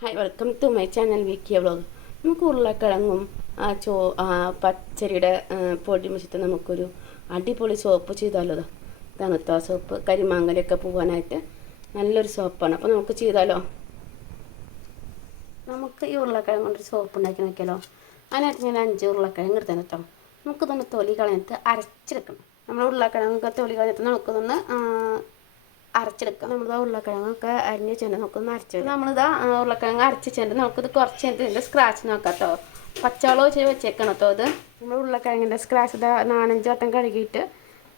Hi welcome to my channel വിക്കിയ vlog നമുക്ക് ഉരുളക്കിഴങ്ങും ആ ചോ പച്ചരിയുടെ പൊടി മിച്ചിട്ട് നമുക്കൊരു അടിപൊളി സോപ്പ് ചെയ്താലോ. തണുത്ത സോപ്പ് കരിമാങ്കലൊക്കെ പോകാനായിട്ട് നല്ലൊരു സോപ്പാണ് അപ്പോൾ നമുക്ക് ചെയ്താലോ? നമുക്ക് ഈ ഉരുളക്കിഴങ്ങ് കൊണ്ടൊരു സോപ്പ് ഉണ്ടാക്കി നോക്കിയാലോ? അതിനായിട്ട് ഞാൻ അഞ്ച് ഉരുളക്കിഴങ്ങ് എടുത്തത് കേട്ടോ. നമുക്കിതൊന്ന് തൊലി കളഞ്ഞിട്ട് അരച്ചെടുക്കണം നമ്മൾ ഉരുളക്കിഴങ്ങൊക്കെ തൊലി കളഞ്ഞിട്ട് നമുക്കിതൊന്ന് ആ, അരച്ചെടുക്കാം. നമ്മളിതാ ഉരുളക്കിഴങ്ങൊക്കെ അരിഞ്ഞ് വെച്ചിട്ട് നമുക്കൊന്ന് അരച്ച് നമ്മളിതാ ഉരുളക്കിഴങ്ങ് അരച്ച് വെച്ചിട്ട് നമുക്കിത് കുറച്ച് കഴിഞ്ഞിട്ട് ഇതിന്റെ സ്ക്രാച്ച് നോക്കാം കേട്ടോ പച്ചവെള്ളം വെച്ച് വെച്ചേക്കണം കേട്ടോ ഇത്. നമ്മൾ ഉരുളക്കിഴങ്ങിന്റെ സ്ക്രാച്ച് ഇതാ നാലഞ്ച് വട്ടം കഴുകിയിട്ട്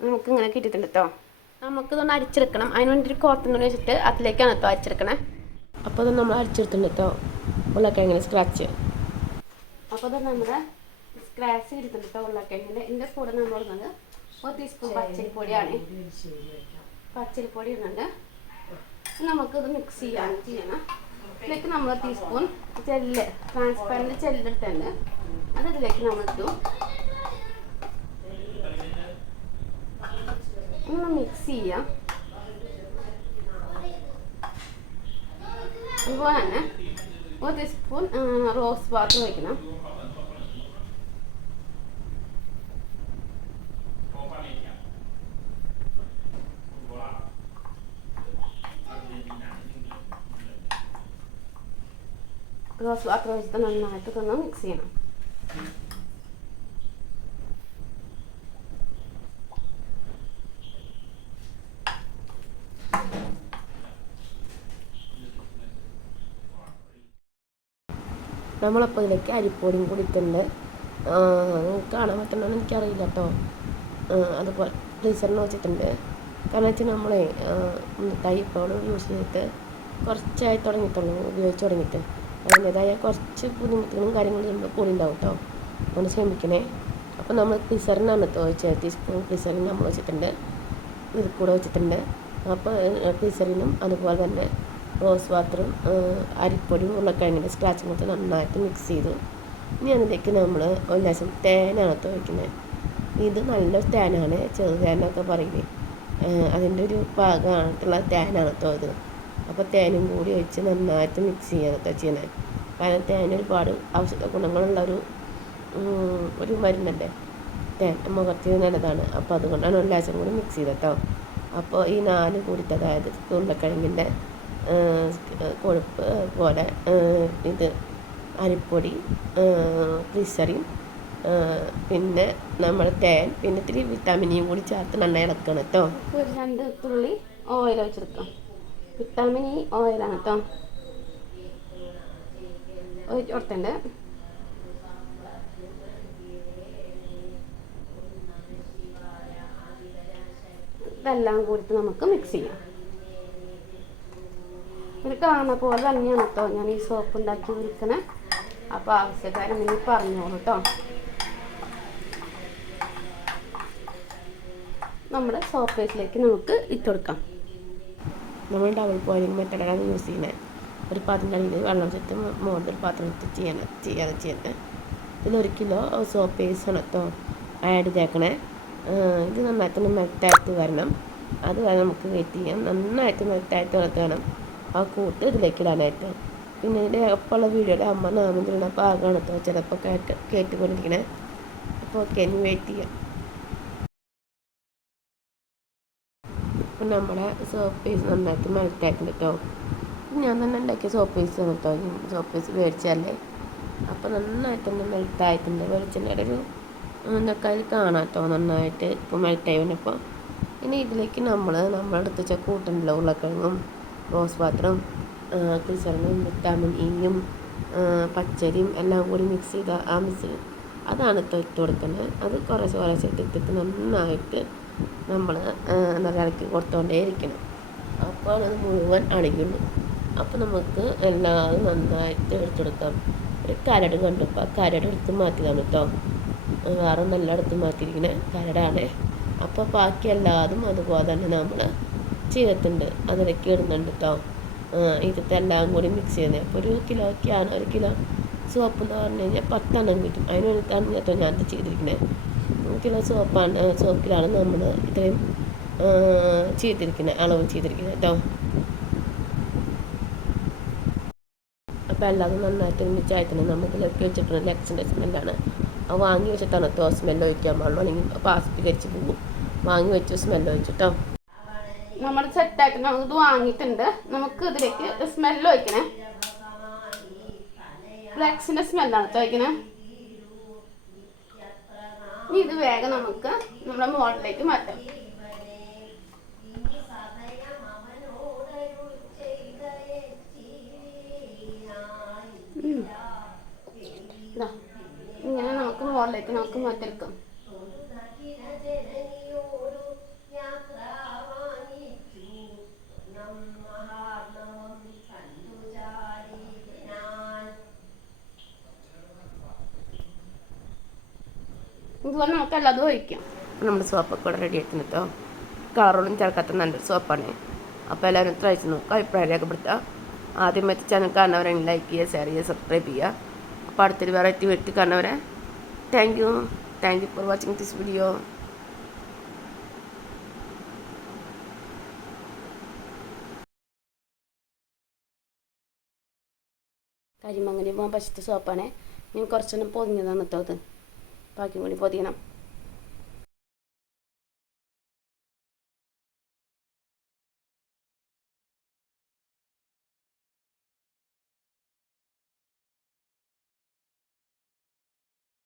നമുക്ക് ഇങ്ങനെ കിട്ടിയിട്ടുണ്ട് കേട്ടോ നമുക്കിതൊന്ന് അരിച്ചെടുക്കണം. അതിന് വേണ്ടിയിട്ട് തുണി വെച്ചിട്ട് അതിലേക്കാണ് കേട്ടോ അരിച്ചെടുക്കണേ. അപ്പോൾ ഇത് നമ്മൾ അരിച്ചെടുത്തിട്ടുണ്ട് കേട്ടോ ഉരുളക്കിഴങ്ങിന്റെ സ്ക്രാച്ച് അപ്പോൾ ഇത് നമ്മുടെ സ്ക്രാച്ച് എടുത്തിട്ടുണ്ട് കേട്ടോ ഉരുളക്കിഴങ്ങിന്റെ ഇതിന്റെ കൂടെ നമ്മൾ ഒരു ടീസ്പൂൺ പച്ചരിപ്പൊടിയാണ്. പച്ചരിപ്പൊടി ഇടുന്നുണ്ട് നമുക്കിത് മിക്സ് ചെയ്യാണ് ചെയ്യണം. ഇതിലേക്ക് നമ്മൾ ടീസ്പൂൺ ചെല്ല് ട്രാൻസ്പെറന്റ് ചെല്ല് എടുത്തിട്ടുണ്ട്. അത് ഇതിലേക്ക് നമ്മൾ ഇട്ടു ഒന്ന് മിക്സ് ചെയ്യാം. അതുപോലെ തന്നെ ഒരു ടീസ്പൂൺ റോസ് വാട്ടർ ഒഴിക്കണം. റോസ് വാട്ടർ ഒഴിച്ചിട്ട് നന്നായിട്ട് ഇതൊന്ന് മിക്സ് ചെയ്യണം നമ്മളപ്പോൾ ഇതിലേക്ക് അരിപ്പൊടിയും കൂടി ഇട്ടുണ്ട് കാണാൻ പറ്റണമെന്ന് എനിക്കറിയില്ല കേട്ടോ അതുപോലെ ഫ്രീസറിന് വെച്ചിട്ടുണ്ട്. കാരണം വെച്ചാൽ നമ്മളെ തൈ പൗഡർ യൂസ് ചെയ്തിട്ട് കുറച്ചായി തുടങ്ങിയിട്ടുള്ളൂ ഉപയോഗിച്ച് തുടങ്ങിയിട്ട്. അതിന്റെതായ കുറച്ച് ബുദ്ധിമുട്ടുകളും കാര്യങ്ങളും നമ്മൾ കൂടി ഉണ്ടാവും കേട്ടോ ഒന്ന് ക്ഷമിക്കണേ അപ്പോൾ നമ്മൾ പ്രിസറിനാണ് കേട്ടോ വെച്ചത് ടീസ്പൂൺ പ്രിസറിൻ നമ്മൾ വെച്ചിട്ടുണ്ട്. ഇത് കൂടെ വെച്ചിട്ടുണ്ട്. അപ്പോൾ പ്രിസറിനും അതുപോലെ തന്നെ റോസ് വാട്ടറും അരിപ്പൊടിയും ഉരുളക്കിഴങ്ങിന്റെ സ്ക്രാച്ചും കൊടുത്ത് നന്നായിട്ട് മിക്സ് ചെയ്തു. ഇനി അതിലേക്ക് നമ്മൾ ഒരു ലേശം തേനാണ് കേട്ടോ വയ്ക്കുന്നത് ഇത് നല്ല തേനാണ്. ചെറുതേനൊക്കെ പറയുന്നത് അതിന്റെ ഒരു പാകമായിട്ടുള്ള തേനാണ് കേട്ടോ ഇത് അപ്പോൾ തേനും കൂടി ഒഴിച്ച് നന്നായിട്ട് മിക്സ് ചെയ്യണം കേട്ടോ ചെയ്യണേ. കാരണം തേൻ ഒരുപാട് ഔഷധ ഗുണങ്ങളുള്ള ഒരു ഒരു മരുന്നല്ലേ? തേൻ മുഖത്തിന് നല്ലതാണ്. അപ്പോൾ അതുകൊണ്ടാണ് ഒരു കൂടി മിക്സ് ചെയ്തത് കേട്ടോ അപ്പോൾ ഈ നാല് കൂടിയിട്ട് അതായത് ഉരുളക്കിഴങ്ങിന്റെ കൊഴുപ്പ് പോലെ ഇത് അരിപ്പൊടി ഗ്ലിസറിൻ പിന്നെ നമ്മൾ തേൻ പിന്നെ ഇത്തിരി വിറ്റാമിനിയും കൂടി ചേർത്ത് നന്നായി ഇളക്കണം കേട്ടോ ഒരു രണ്ട് തുള്ളി ഓയിൽ വെച്ചെടുക്കാം വിറ്റാമിൻ ഓയിലാണ് കേട്ടോ ഒഴിച്ച് ഇതെല്ലാം കൂടിയിട്ട് നമുക്ക് മിക്സ് ചെയ്യാം. ഇത് കാണുന്ന പോലെ തന്നെയാണ് കേട്ടോ ഞാൻ ഈ സോപ്പ് ഉണ്ടാക്കി വിൽക്കണേ അപ്പോൾ ആവശ്യക്കാരൻ നിങ്ങൾ പറഞ്ഞോളൂ കേട്ടോ നമ്മുടെ സോപ്പ് പേസ്റ്റിലേക്ക് നമുക്ക് ഇട്ട് കൊടുക്കാം. നമ്മൾ ഡബിൾ ബോയിലിംഗ് മെത്തഡാണ് യൂസ് ചെയ്യുന്നത്. ഒരു പാത്രത്തിന്റെ വെള്ളം ചേർത്ത് മുകളിൽ ഒരു പാത്രം എടുത്ത് ചെയ്യണം ചെയ്യാണ് ചെയ്യുന്നത് ഇതിലൊരു കിലോ സോപ്പ് പേസ്റ്റ് ആണ് കേട്ടോ ആഡ് ചെയ്തേക്കണേ. ഇത് നന്നായിട്ട് മെൽറ്റായിട്ട് വരണം. അത് വരെ നമുക്ക് വെയിറ്റ് ചെയ്യാം. നന്നായിട്ട് മെൽറ്റായിട്ട് വളർത്തണം ആ കൂട്ട് ഇതിലേക്ക് ഇടാനായിട്ട്. പിന്നെ ഇതിന്റെ ഒപ്പമുള്ള വീഡിയോയുടെ അമ്മ നാമത്തിലുള്ള ഭാഗമാണ് കേട്ടോ ചിലപ്പോൾ കേട്ട് കേട്ടുകൊണ്ടിരിക്കണേ. അപ്പോൾ ഓക്കെ ഇനി വെയിറ്റ് ചെയ്യാം. അപ്പം നമ്മുടെ സോപ്പ് പീസ് നന്നായിട്ട് മെൽറ്റായിട്ടുണ്ട് കേട്ടോ ഞാൻ തന്നെ ഉണ്ടാക്കിയ സോപ്പ് പീസ് കേട്ടോ സോപ്പ് പീസ് മേടിച്ചല്ലേ അപ്പോൾ നന്നായിട്ട് തന്നെ മെൽറ്റായിട്ടുണ്ട് വെളിച്ചെണ്ണയുടെ ഒരു എന്തൊക്കെ അതിൽ കാണാം കേട്ടോ നന്നായിട്ട് ഇപ്പോൾ മെൽറ്റായി വന്നപ്പോൾ ഇനി ഇതിലേക്ക് നമ്മൾ നമ്മളെടുത്ത് വെച്ച കൂട്ടുണ്ടല്ലോ ഉരുളക്കിഴങ്ങും റോസ് പാത്രം കിസറിനും വിറ്റാമിൻ ഇയും പച്ചരിയും എല്ലാം കൂടി മിക്സ് ചെയ്ത ആ മിക്സ് അതാണ് ഇട്ട് കൊടുക്കുന്നത്. അത് കുറേശ്ശെ കുറേശ്ശെ ഇട്ടിട്ട് നന്നായിട്ട് നമ്മൾ എന്താ ഇളക്കി കൊടുത്തോണ്ടേ ഇരിക്കണം. അപ്പോൾ അത് മുഴുവൻ അടങ്ങുള്ളൂ അപ്പോൾ നമുക്ക് എല്ലാതും നന്നായിട്ട് എടുത്തെടുക്കാം. ഒരു കരട് കണ്ടപ്പോൾ ആ കരട് എടുത്ത് മാറ്റിയതാണ് കേട്ടോ വേറെ നല്ല എടുത്ത് മാറ്റിയിരിക്കുന്ന കരടാണ്. അപ്പോൾ ബാക്കി എല്ലാതും അതുപോലെ തന്നെ നമ്മൾ ചെയ്തിട്ടുണ്ട്. അതിലേക്ക് ഇടുന്നുണ്ട് കേട്ടോ ഇതിട്ട് എല്ലാം കൂടി മിക്സ് ചെയ്യുന്നത് അപ്പോൾ ഒരു കിലോയ്ക്കാണ്. ഒരു കിലോ സോപ്പ് എന്ന് പറഞ്ഞു കഴിഞ്ഞാൽ പത്തെണ്ണം കിട്ടും. അതിന് വേണ്ടിയിട്ടാണ് കേട്ടോ ഞാൻ ഇത് ചെയ്തിരിക്കുന്നത് കിലോ സോപ്പാണ് സോപ്പിലാണ് നമ്മൾ ഇത്രയും ചെയ്തിരിക്കുന്നത് അളവ് ചെയ്തിരിക്കുന്നത് കേട്ടോ അപ്പോൾ എല്ലാവരും നന്നായിട്ട് മിച്ചായത്തിന് നമുക്ക് ലക്കി വെച്ചിട്ടുള്ള ലക്സിന്റെ സ്മെല്ലാണ്. അത് വാങ്ങി വെച്ച തണുത്തോ സ്മെല്ല് ഒഴിക്കാൻ പാടുള്ളൂ. അല്ലെങ്കിൽ പാസിപ്പിക്കരിച്ച് പോകും. വാങ്ങി വെച്ച് സ്മെല്ല് ഒഴിച്ചിട്ടോ നമ്മൾ സെറ്റായിട്ട് നമുക്ക് ഇത് വാങ്ങിയിട്ടുണ്ട്. നമുക്ക് ഇതിലേക്ക് സ്മെല്ല് ഒഴിക്കണേ. ഫ്ലെക്സിന്റെ സ്മെല്ലാണ് ചോദിക്കണേ വേഗം നമുക്ക് നമ്മുടെ മോളിലേക്ക് മാറ്റാം. ഇങ്ങനെ നമുക്ക് മോളിലേക്ക് നമുക്ക് മാറ്റിയെടുക്കാം. ഇതുപോലെ നമുക്ക് എല്ലാതും ഒഴിക്കാം. നമ്മുടെ സോപ്പൊക്കെ ഇവിടെ റെഡി ആയിട്ടുണ്ട് കേട്ടോ കളറൊന്നും ചേർക്കാത്ത നല്ലൊരു സോപ്പാണ്. അപ്പോൾ എല്ലാവരും ട്രൈ ചെയ്ത് നോക്കുക അഭിപ്രായം രേഖപ്പെടുത്തുക ആദ്യമായിട്ട് ചാനൽ കാണുന്നവരെ ലൈക്ക് ചെയ്യുക ഷെയർ ചെയ്യുക സബ്സ്ക്രൈബ് ചെയ്യുക. അപ്പോൾ അടുത്തൊരു വെറൈറ്റി വെട്ടി കാണുന്നവരെ thank you thank you for watching this video കരിമങ്ങനെ പോകാൻ പശുത്ത സോപ്പാണേ. ഞാൻ കുറച്ചെണ്ണം പൊതിഞ്ഞതാണ് കേട്ടോ അത്. ബാക്കി കൂടി പൊതിയണം.